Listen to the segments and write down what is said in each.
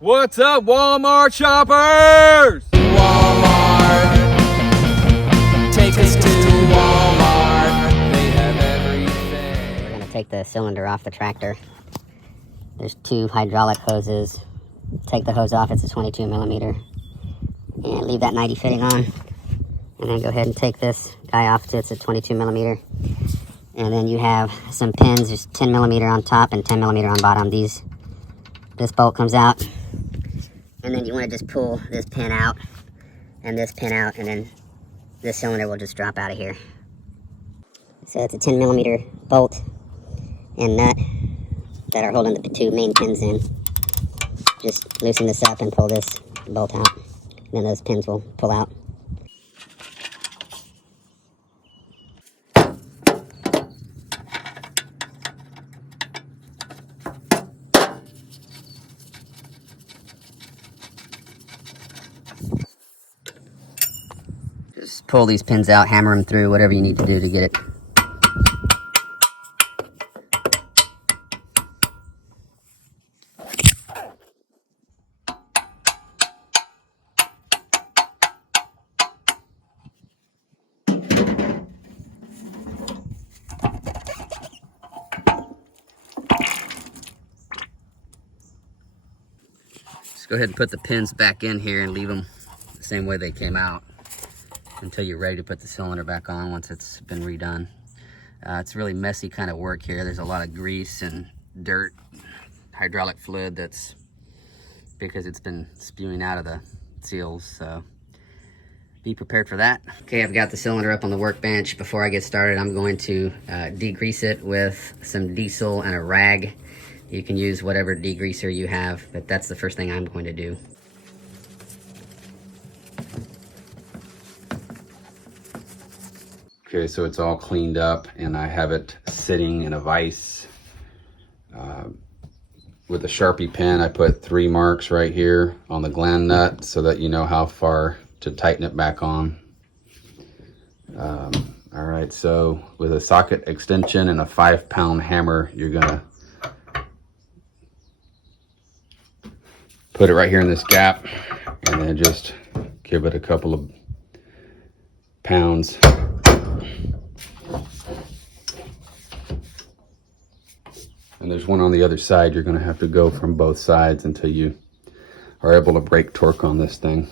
What's up, Walmart shoppers? Walmart, take us to Walmart, they have everything. We're going to take the cylinder off the tractor. There's 2 hydraulic hoses. Take the hose off, it's a 22 millimeter. And leave that 90 fitting on. And then go ahead and take this guy off, it's a 22 millimeter. And then you have some pins, there's 10 millimeter on top and 10 millimeter on bottom. This bolt comes out. And then you want to just pull this pin out and this pin out, and then this cylinder will just drop out of here. So it's a 10 millimeter bolt and nut that are holding the 2 main pins in. Just loosen this up and pull this bolt out. And then those pins will pull out. Just pull these pins out, hammer them through, whatever you need to do to get it. Just go ahead and put the pins back in here and leave them the same way they came out until you're ready to put the cylinder back on once it's been redone. It's really messy kind of work here. There's a lot of grease and dirt, hydraulic fluid, that's because it's been spewing out of the seals, so be prepared for that. Okay, I've got the cylinder up on the workbench. Before I get started, I'm going to degrease it with some diesel and a rag. You can use whatever degreaser you have, but that's the first thing I'm going to do. Okay, so it's all cleaned up and I have it sitting in a vise. With a Sharpie pen, I put 3 marks right here on the gland nut so that you know how far to tighten it back on. All right, so with a socket extension and a 5-pound hammer, you're gonna put it right here in this gap and then just give it a couple of pounds. And there's one on the other side. You're going to have to go from both sides until you are able to break torque on this thing.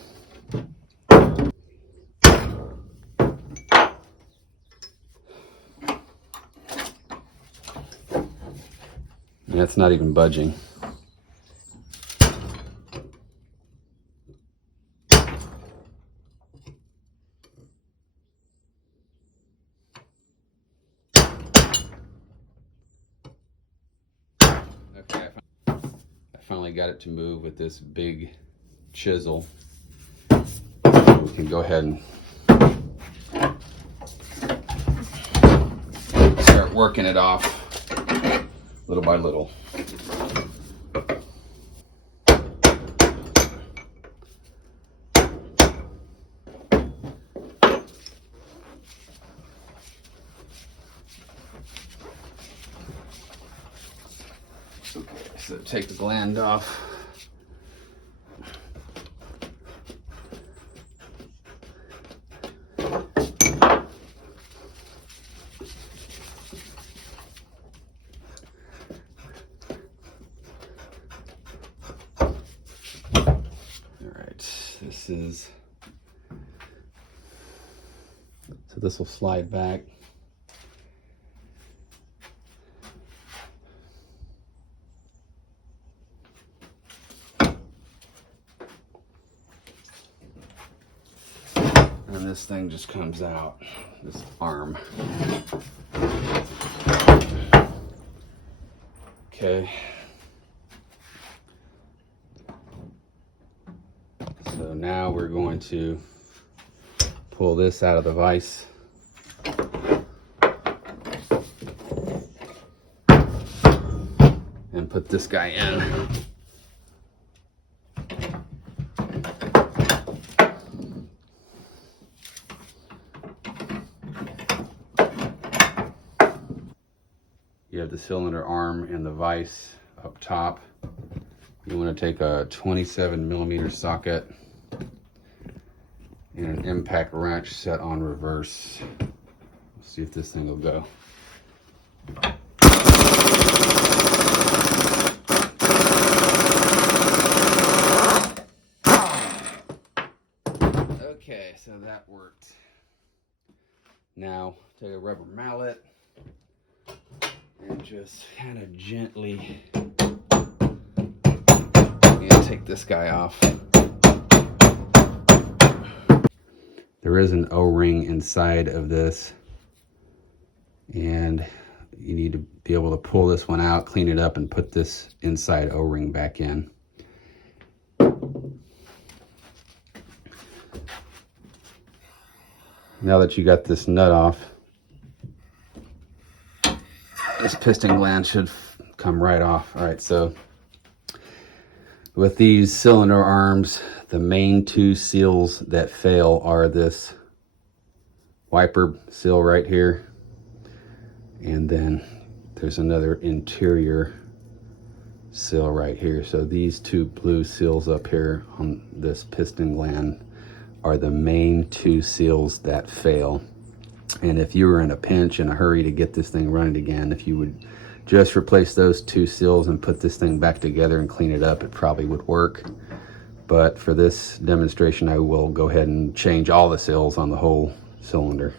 That's not even budging. Okay, I finally got it to move with this big chisel. We can go ahead and start working it off little by little. So take the gland off. So this will slide back. And this thing just comes out, this arm. Okay. So now we're going to pull this out of the vise. And put this guy in. You have the cylinder arm and the vise up top. You want to take a 27mm socket and an impact wrench set on reverse. Let's see if this thing will go. Okay, so that worked. Now take a rubber mallet and just kind of gently take this guy off. There is an O-ring inside of this, and you need to be able to pull this one out, clean it up, and put this inside O-ring back in. Now that you got this nut off, this piston gland should come right off. All right, so with these cylinder arms, the main two seals that fail are this wiper seal right here, and then there's another interior seal right here. So these two blue seals up here on this piston gland are the main two seals that fail. And if you were in a pinch, in a hurry to get this thing running again, if you would just replace those two seals and put this thing back together and clean it up, it probably would work. But for this demonstration, I will go ahead and change all the seals on the whole cylinder.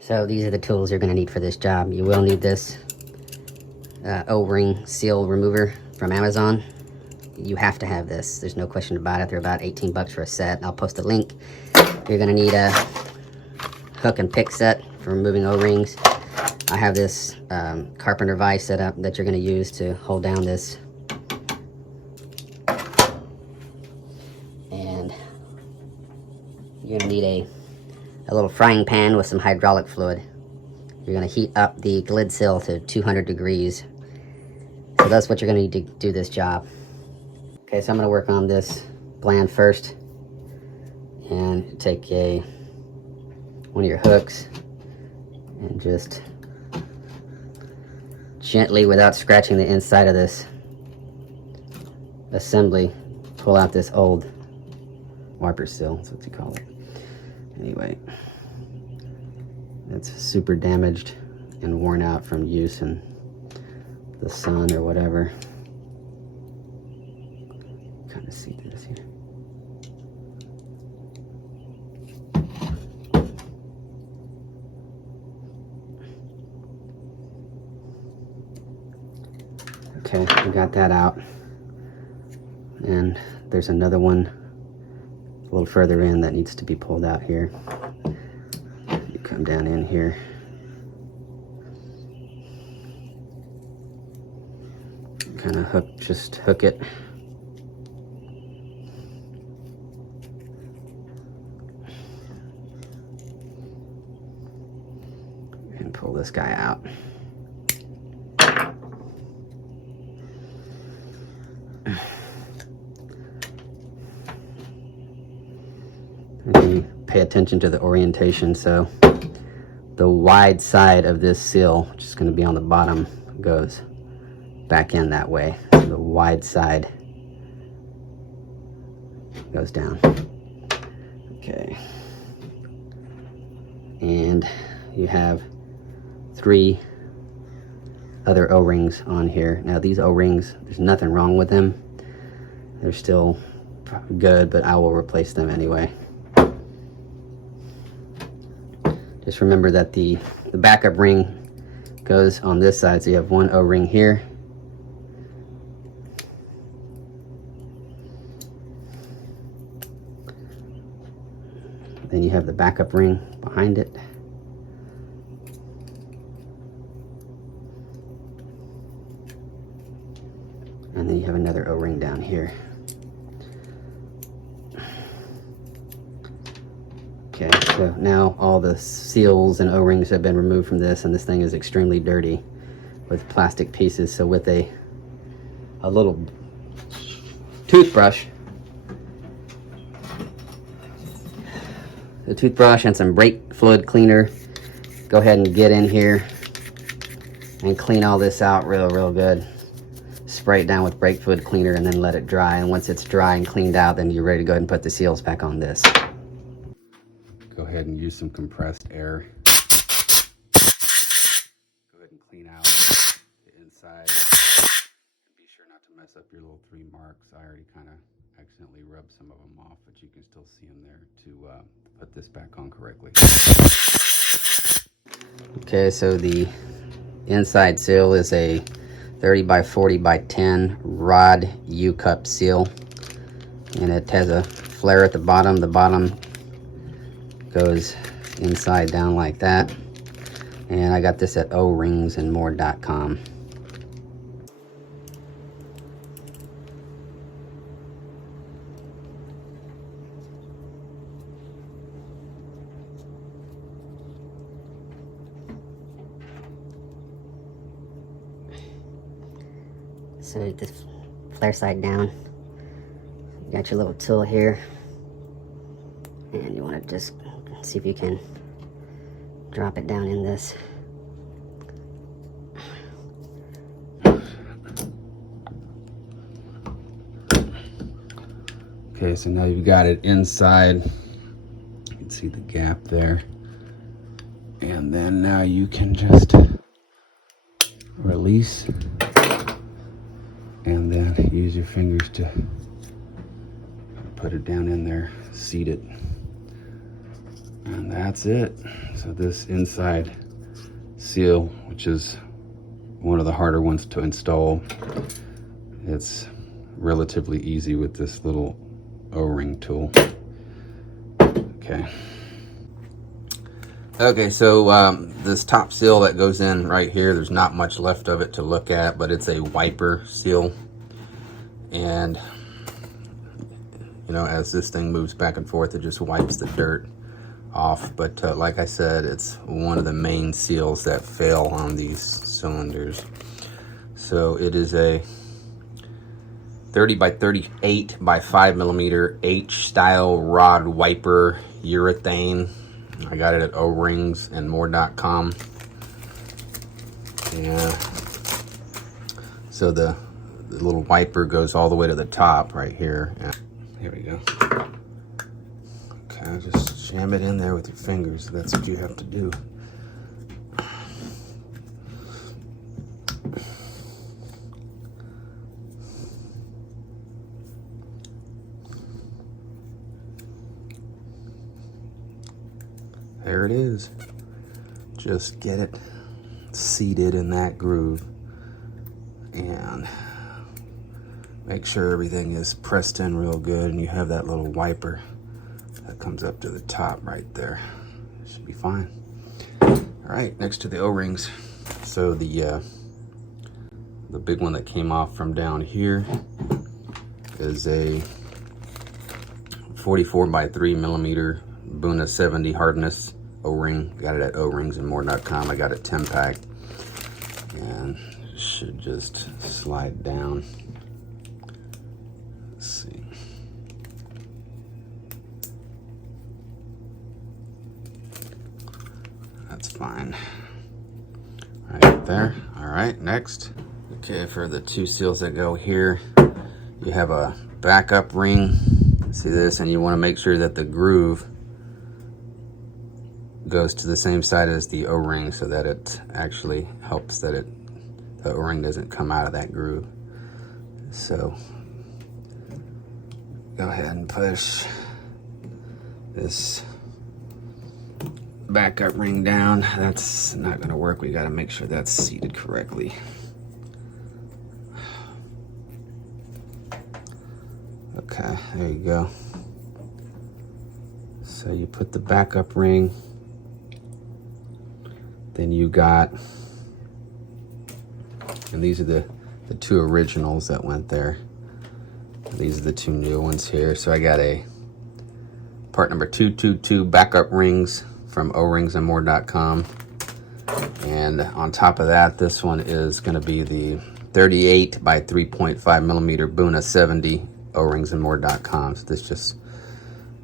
So these are the tools you're going to need for this job. You will need this O-ring seal remover from Amazon. You have to have this. There's no question about it. They're about 18 bucks for a set. I'll post a link. You're going to need a hook and pick set for removing O-rings. I have this carpenter vise set up that you're going to use to hold down this. And you're going to need a little frying pan with some hydraulic fluid. You're going to heat up the GLYD seal to 200 degrees. So that's what you're going to need to do this job. Okay, so I'm going to work on this gland first. And take one of your hooks and just gently, without scratching the inside of this assembly, pull out this old wiper seal. That's what you call it. Anyway, it's super damaged and worn out from use in the sun or whatever. Kind of see through this here. Okay, we got that out. And there's another one a little further in that needs to be pulled out here. You come down in here. Kind of just hook it. And pull this guy out. Pay attention to the orientation. So the wide side of this seal, which is going to be on the bottom, goes back in that way. So the wide side goes down. Okay. And you have 3 other O-rings on here. Now these O-rings, there's nothing wrong with them. They're still good, but I will replace them anyway. Just remember that the backup ring goes on this side, so you have one O-ring here. Then you have the backup ring behind it. And then you have another O-ring down here. Okay, so now all the seals and O-rings have been removed from this, and this thing is extremely dirty with plastic pieces. So with a little toothbrush, the toothbrush and some brake fluid cleaner, go ahead and get in here and clean all this out real good. spray it down with brake fluid cleaner and then let it dry. And once it's dry and cleaned out, then you're ready to go ahead and put the seals back on this. Go ahead and use some compressed air. Go ahead and clean out the inside. Be sure not to mess up your little 3 marks. I already kind of accidentally rubbed some of them off, but you can still see them there to put this back on correctly. Okay, so the inside seal is a 30 by 40 by 10 rod U-cup seal, and it has a flare at the bottom. The bottom goes inside down like that, and I got this at oringsandmore.com. So you just flare side down. You got your little tool here, and you want to just see if you can drop it down in this. Okay, so now you've got it inside. You can see the gap there. And then now you can just release and then use your fingers to put it down in there, seat it. And that's it. So this inside seal, which is one of the harder ones to install, it's relatively easy with this little O-ring tool. Okay, so this top seal that goes in right here, there's not much left of it to look at, but it's a wiper seal. And, you know, as this thing moves back and forth, it just wipes the dirt off. But like I said, it's one of the main seals that fail on these cylinders. So it is a 30 by 38 by 5 millimeter H style rod wiper urethane. I got it at oringsandmore.com. Yeah. So the little wiper goes all the way to the top right here. And here we go. Okay, just jam it in there with your fingers. That's what you have to do. There it is. Just get it seated in that groove and make sure everything is pressed in real good, and you have that little wiper that comes up to the top right there. Should be fine. All right, next to the O-rings. So the big one that came off from down here is a 44 by 3 millimeter Buna 70 hardness O-ring. Got it at oringsandmore.com. I got a 10-pack, and should just slide down. Let's see. That's fine. Right there. All right, next. Okay, for the 2 seals that go here, you have a backup ring. See this, and you want to make sure that the groove goes to the same side as the O-ring, so that it actually helps that the O-ring doesn't come out of that groove. So go ahead and push this backup ring down. That's not going to work. We got to make sure that's seated correctly. Okay, there you go. So you put the backup ring, then you got, and these are the 2 originals that went there. These are the 2 new ones here. So I got a part number 222 backup rings from oringsandmore.com. And on top of that, this one is going to be the 38 by 3.5 millimeter Buna 70 oringsandmore.com. So this just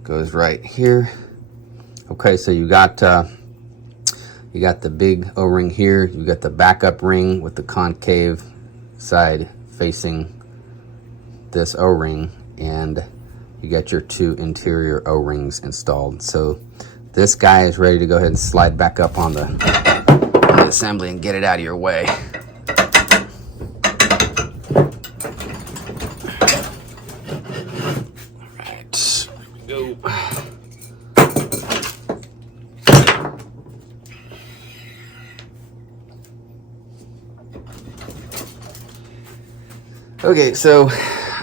goes right here. Okay, so you got the big O-ring here. You got the backup ring with the concave side facing this O-ring, and you got your 2 interior O-rings installed. So this guy is ready to go ahead and slide back up on the assembly and get it out of your way. All right, here we go. Okay, so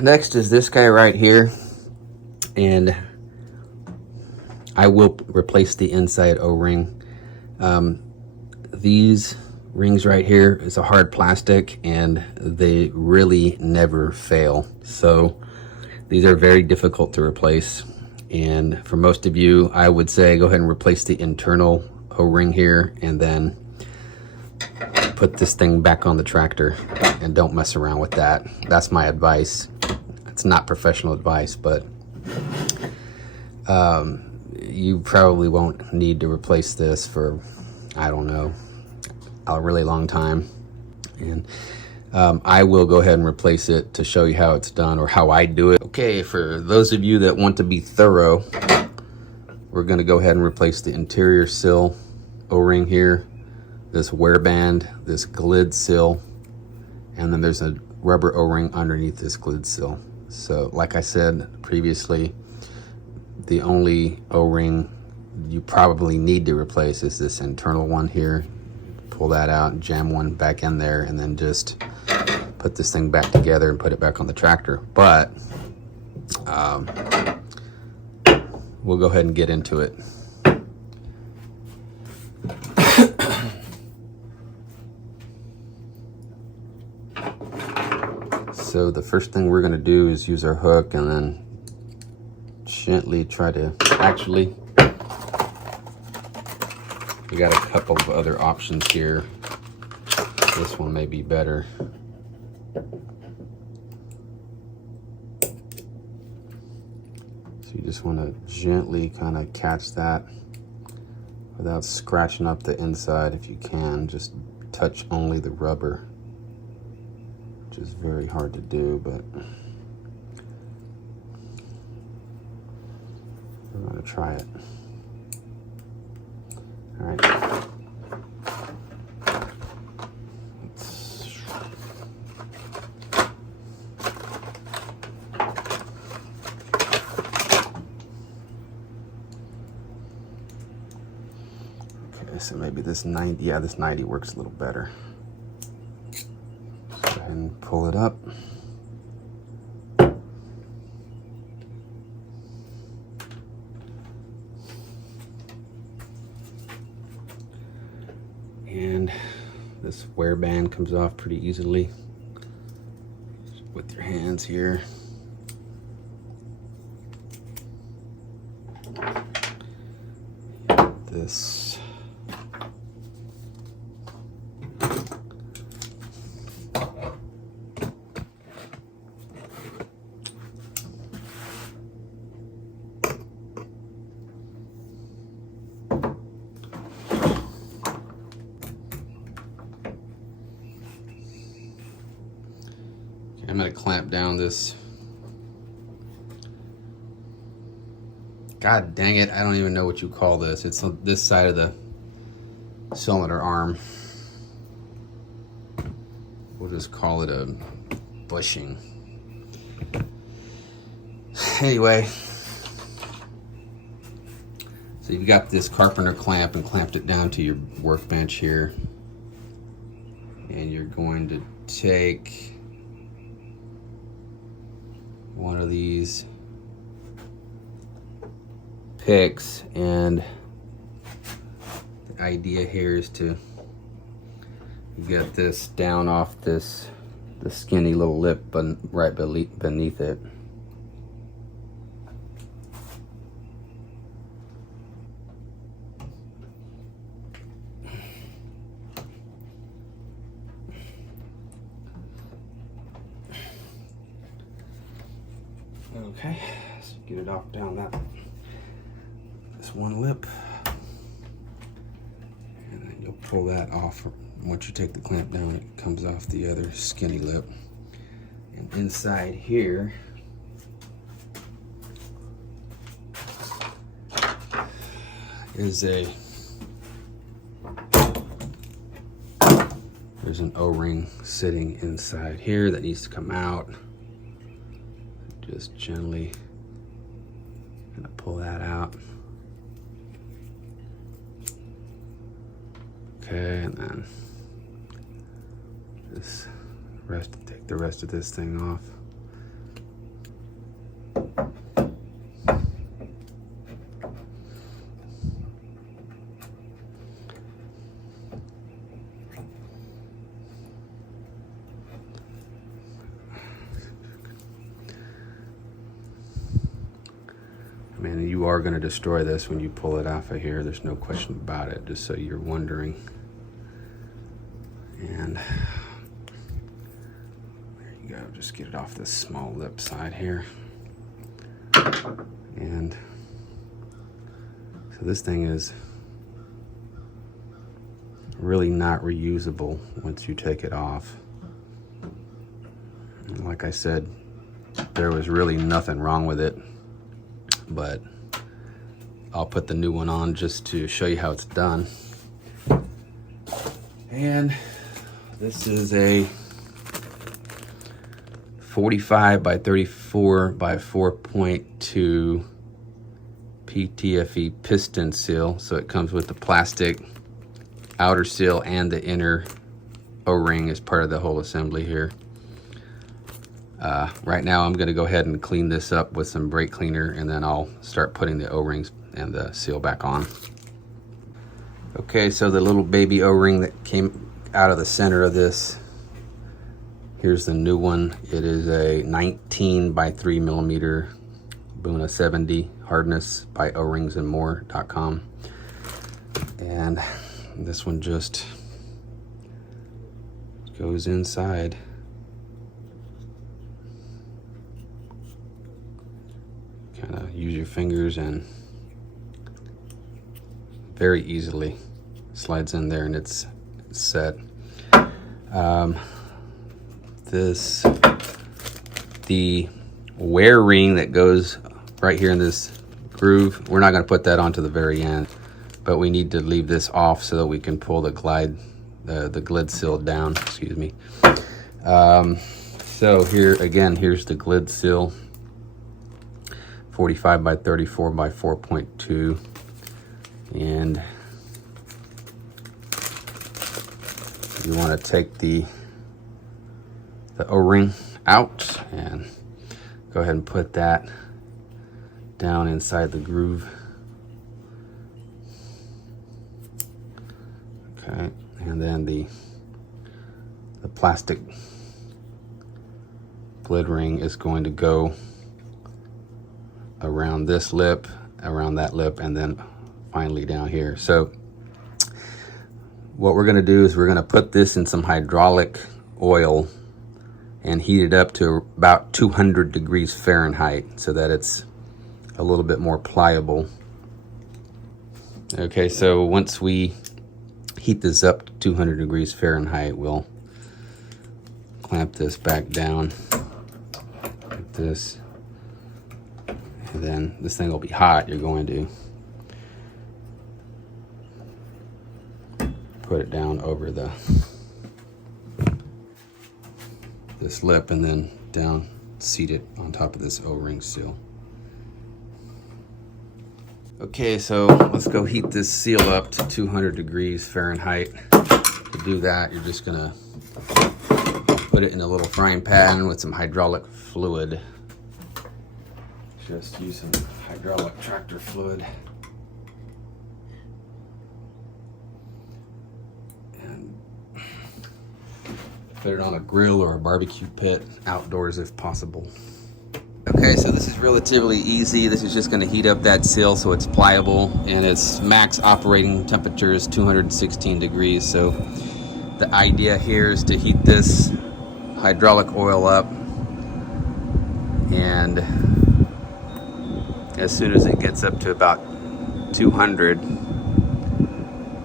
next is this guy right here, and I will replace the inside O-ring. These rings right here is a hard plastic, and they really never fail. So these are very difficult to replace, and for most of you, I would say go ahead and replace the internal O-ring here, and then put this thing back on the tractor, and don't mess around with that. That's my advice. It's not professional advice, but you probably won't need to replace this for, I don't know, a really long time. And I will go ahead and replace it to show you how it's done, or how I do it. Okay, for those of you that want to be thorough, we're going to go ahead and replace the interior sill O-ring here, this wear band, this GLYD sill, and then there's a rubber O-ring underneath this GLYD sill. So like I said previously, the only O-ring you probably need to replace is this internal one here. Pull that out and jam one back in there, and then just put this thing back together and put it back on the tractor. But we'll go ahead and get into it. So the first thing we're going to do is use our hook, and then gently try to, actually, we got a couple of other options here. This one may be better. So you just want to gently kind of catch that without scratching up the inside. If you can, just touch only the rubber, which is very hard to do, but we're going to try it. All right. Okay, so maybe this 90, yeah, this 90 works a little better. Go ahead and pull it up. And this wear band comes off pretty easily with your hands here. This I'm going to clamp down this. God dang it, I don't even know what you call this. It's on this side of the cylinder arm. We'll just call it a bushing. Anyway, so you've got this carpenter clamp and clamped it down to your workbench here. And you're going to take one of these picks, and the idea here is to get this down off this, the skinny little lip right beneath it. Okay, so get it off down this one lip, and then you'll pull that off. Once you take the clamp down, it comes off the other skinny lip. inside here is there's an O-ring sitting inside here that needs to come out. Just gently gonna pull that out. Okay, and then take the rest of this thing off. I mean, you are going to destroy this when you pull it off of here. There's no question about it, just so you're wondering. And there you go. Just get it off this small lip side here. And so this thing is really not reusable once you take it off. And like I said, there was really nothing wrong with it, but I'll put the new one on just to show you how it's done. And this is a 45 by 34 by 4.2 PTFE piston seal. So it comes with the plastic outer seal and the inner O-ring as part of the whole assembly here. Right now I'm going to go ahead and clean this up with some brake cleaner, and then I'll start putting the O-rings and the seal back on. Okay, so the little baby O-ring that came out of the center of this, here's the new one. It is a 19 by 3 millimeter Buna 70 hardness by oringsandmore.com. And this one just goes inside. Kind of use your fingers and very easily slides in there, and it's set. The wear ring that goes right here in this groove, we're not going to put that onto the very end, but we need to leave this off so that we can pull the GLYD seal down, excuse me. So here again, here's the GLYD seal, 45 by 34 by 4.2, and you want to take the O-ring out and go ahead and put that down inside the groove. Okay, and then the plastic GLYD ring is going to go around this lip, around that lip, and then finally down here. So what we're going to do is we're going to put this in some hydraulic oil and heat it up to about 200 degrees Fahrenheit so that it's a little bit more pliable. Okay, so once we heat this up to 200 degrees Fahrenheit, we'll clamp this back down like this. And then this thing will be hot. You're going to put it down over this lip, and then down, seat it on top of this O-ring seal. Okay, so let's go heat this seal up to 200 degrees Fahrenheit. To do that, you're just gonna put it in a little frying pan with some hydraulic fluid. Just use some hydraulic tractor fluid. And put it on a grill or a barbecue pit, outdoors if possible. Okay, so this is relatively easy. This is just going to heat up that seal so it's pliable, and its max operating temperature is 216 degrees. So the idea here is to heat this hydraulic oil up, and as soon as it gets up to about 200,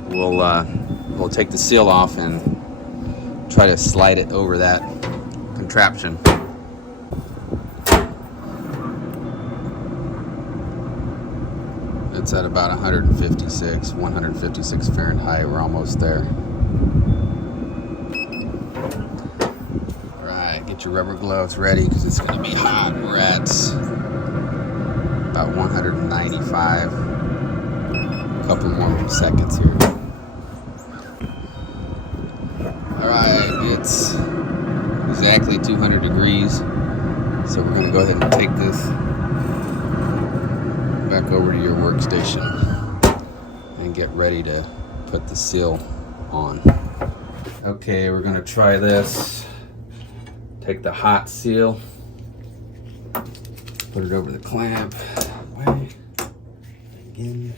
we'll take the seal off and try to slide it over that contraption. It's at about 156 Fahrenheit. We're almost there. All right, get your rubber gloves ready because it's going to be hot. We're at about 195. A couple more seconds here. All right, it's exactly 200 degrees. So we're going to go ahead and take this back over to your workstation and get ready to put the seal on. Okay, we're going to try this. Take the hot seal, put it over the clamp. Again.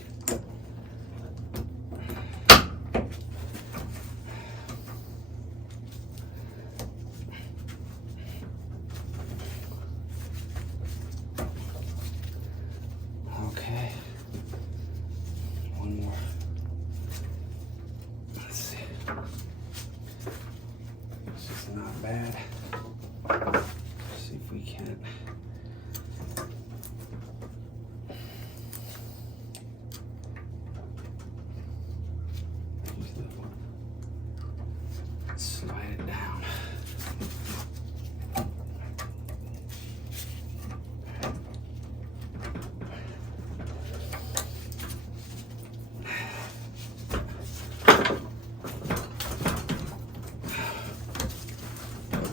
Okay. One more. Let's see. This is not bad. Let's see if we can. Use that one. Slide it down.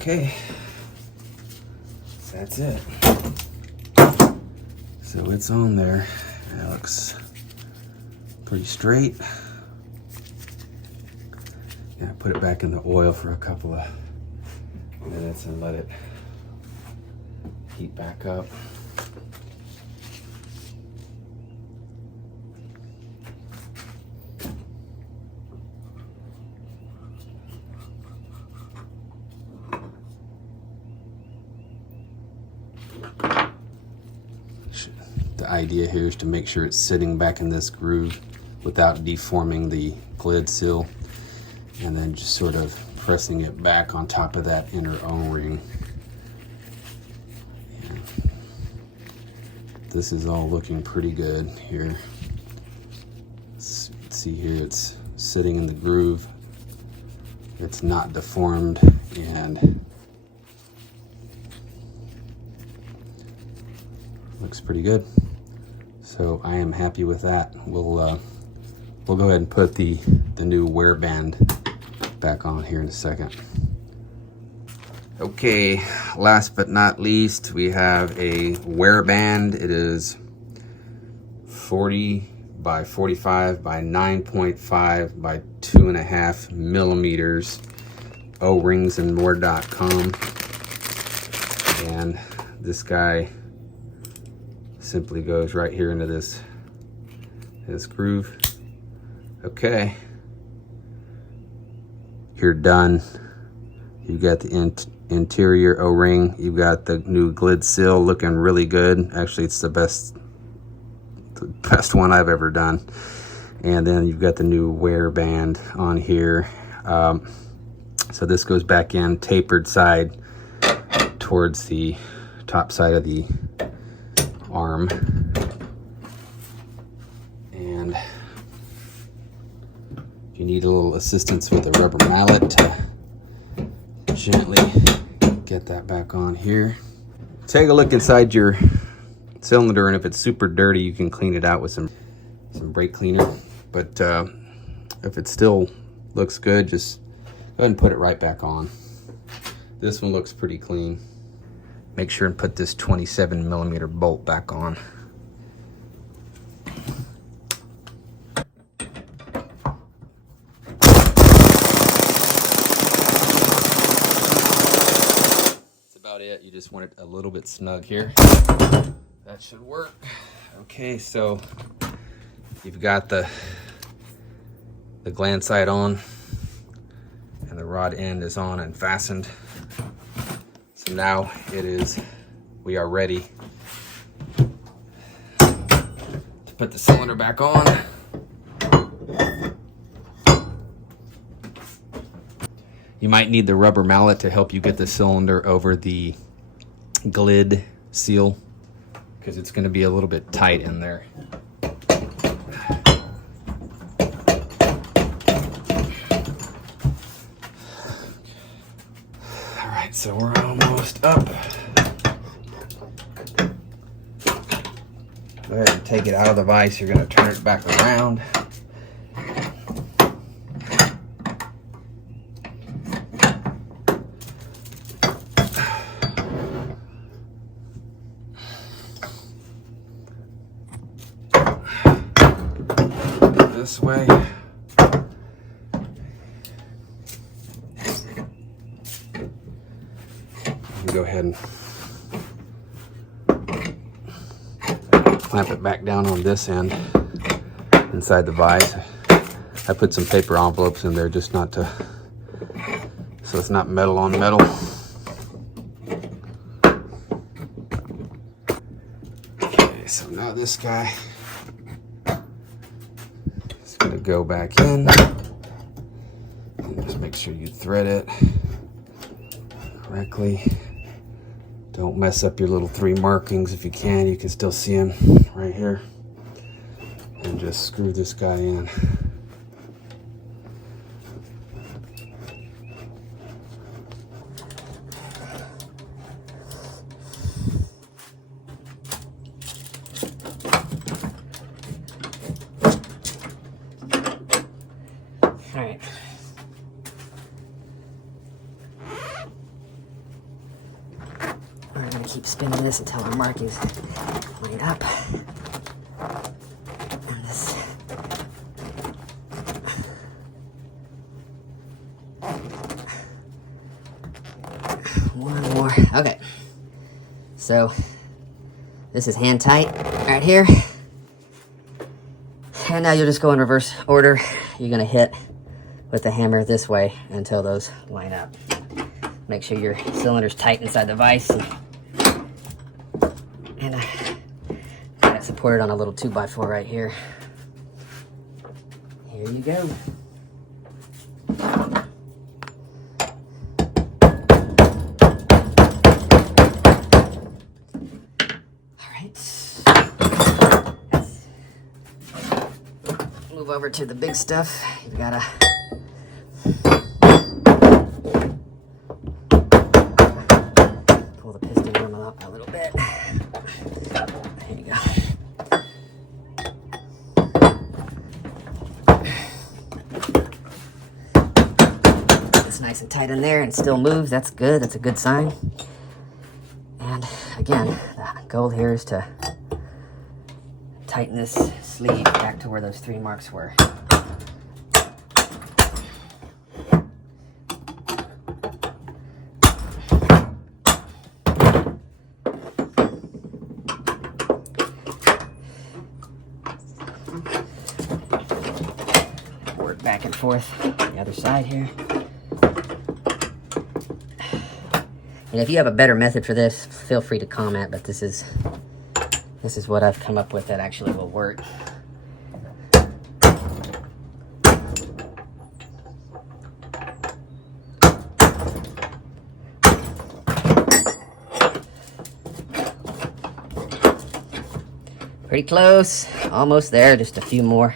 Okay, so that's it. So it's on there. That looks pretty straight. Yeah, put it back in the oil for a couple of minutes and let it heat back up. The idea here is to make sure it's sitting back in this groove without deforming the GLYD seal, and then just sort of pressing it back on top of that inner O-ring. Yeah. This is all looking pretty good here. See here, it's sitting in the groove. It's not deformed, and looks pretty good. So I am happy with that. We'll go ahead and put the new wear band back on here in a second. Okay, last but not least, we have a wear band. It is 40 by 45 by 9.5 by 2.5 millimeters. oringsandmore.com. And this guy simply goes right here into this groove. Okay, you're done. You've got the interior O-ring. You've got the new GLYD seal looking really good. Actually, it's the best one I've ever done. And then you've got the new wear band on here. So this goes back in, tapered side towards the top side of the arm. And if you need a little assistance with a rubber mallet to gently get that back on here. Take a look inside your cylinder, and if it's super dirty, you can clean it out with some brake cleaner. But if it still looks good, just go ahead and put it right back on. This one looks pretty clean. Make sure and put this 27 millimeter bolt back on. That's about it. You just want it a little bit snug here. That should work. Okay, so you've got the gland side on, and the rod end is on and fastened. So now we are ready to put the cylinder back on. You might need the rubber mallet to help you get the cylinder over the GLYD seal, because it's going to be a little bit tight in there. so we're almost up. Go ahead and take it out of the vise. You're going to turn it back around. This way. Go ahead and clamp it back down on this end inside the vise. I put some paper envelopes in there just not to, so it's not metal on metal. Okay, so now this guy is going to go back in. And just make sure you thread it correctly. Don't mess up your little 3 markings. If you can still see them right here. And just screw this guy in. All right. We're gonna keep spinning this until our markings line up. And this. One more. Okay. So this is hand tight right here. And now you'll just go in reverse order. You're gonna hit with the hammer this way until those line up. Make sure your cylinder's tight inside the vise. And got it supported on a little 2x4 right here. Here you go. All right. Move over to the big stuff. You've got to pull the piston arm up a little bit. There you go. It's nice and tight in there and still moves. That's good. That's a good sign. And again, the goal here is to tighten this sleeve back to where those 3 marks were. Work back and forth the other side here. And if you have a better method for this, feel free to comment, but this is what I've come up with that actually will work. Pretty close, almost there, just a few more.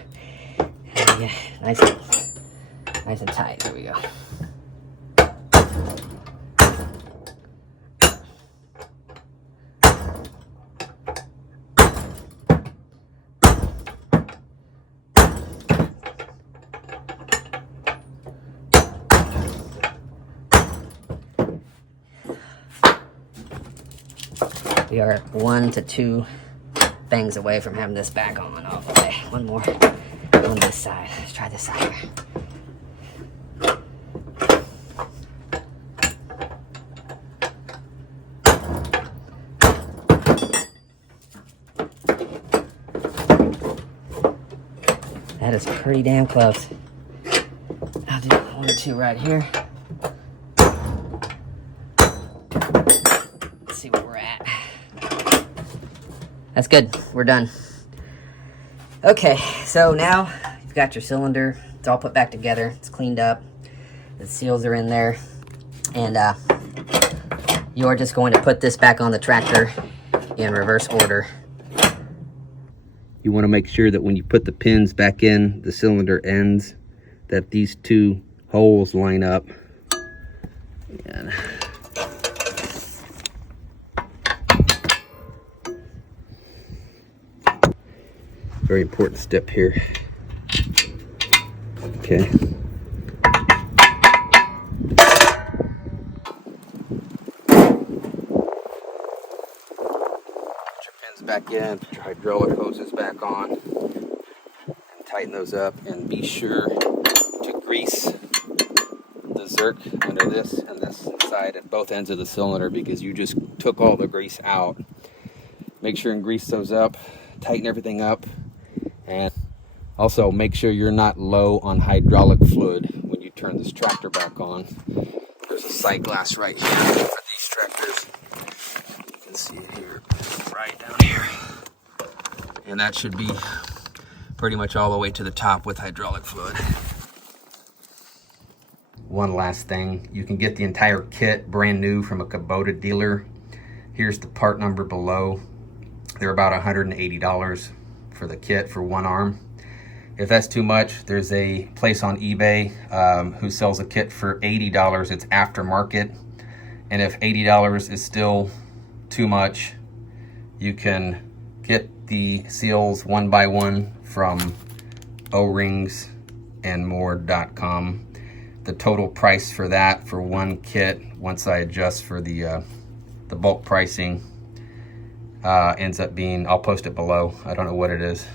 Yeah, nice and tight, there we go. We are 1 to 2 bangs away from having this back on all the way. One more on this side. Let's try this side here. That is pretty damn close. I'll do 1 or 2 right here. Let's see where we're at. That's good. We're done. Okay, so now you've got your cylinder. It's all put back together. It's cleaned up. The seals are in there. And you're just going to put this back on the tractor in reverse order. You want to make sure that when you put the pins back in the cylinder ends, that these 2 holes line up. And Very important step here. Okay. Back in, put your hydraulic hoses back on, and tighten those up, and be sure to grease the zerk under this and this side at both ends of the cylinder, because you just took all the grease out. Make sure and grease those up, tighten everything up, and also make sure you're not low on hydraulic fluid when you turn this tractor back on. There's a sight glass right here for these tractors. You can see it here, right down here. And that should be pretty much all the way to the top with hydraulic fluid. One last thing, you can get the entire kit brand new from a Kubota dealer. Here's the part number below. They're about $180 for the kit for one arm. If that's too much, there's a place on eBay who sells a kit for $80. It's aftermarket. And if $80 is still too much, you can get the seals one by one from oringsandmore.com. The total price for that for one kit, once I adjust for the bulk pricing, ends up being, I'll post it below. I don't know what it is.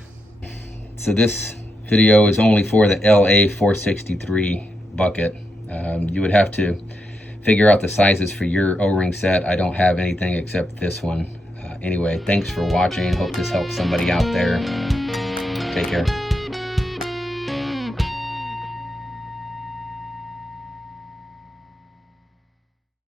So this video is only for the LA463 bucket. You would have to figure out the sizes for your O-ring set. I don't have anything except this one. Anyway, thanks for watching. Hope this helps somebody out there. Take care.